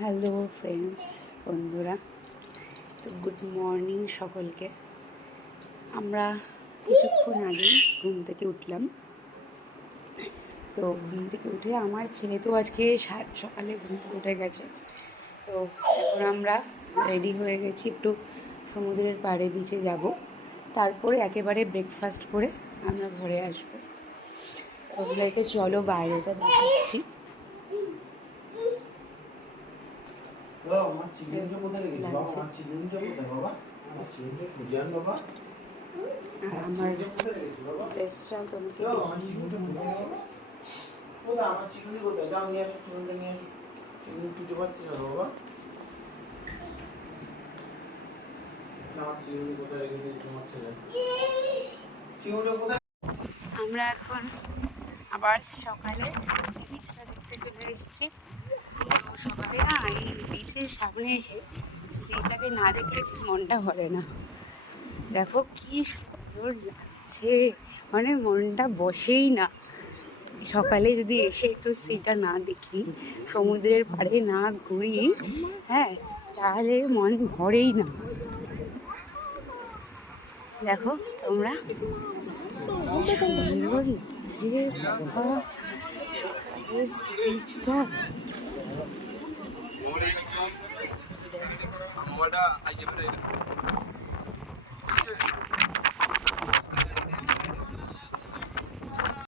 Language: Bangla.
হ্যালো ফ্রেন্ডস, বন্ধুরা। তো গুড মর্নিং সকলকে। আমরা কিছুক্ষণ আগে ঘুম থেকে উঠলাম। তো ঘুম থেকে উঠে আমার ছেলে তো আজকে সকালে ঘুম থেকে উঠে গেছে। তো এখন আমরা রেডি হয়ে গেছি, একটু সমুদ্রের পাড়ে বিচে যাব, তারপরে একেবারে ব্রেকফাস্ট করে আমরা ঘরে আসবো। ওগুলোকে চলো বাইরেটা দেখাচ্ছি। আমার ড্রেসটাও তোমাকে আমরা এখন আবার সকালে সি বিচটা দেখতে চলে এসেছি। সকালে না এই বিচের সামনে এসে সিটাকে না দেখলে যে মনটা ভরে না। দেখো কি সুন্দর লাগছে, মানে মনটা বসেই না। সকালে যদি এসে একটু সিটা না দেখি, সমুদ্রের পাড়ে না ঘুরি, হ্যাঁ, তাহলে মন ভরেই না। দেখো তোমরা সুন্দর লাগছে বাবা সকালের সি বিচটা।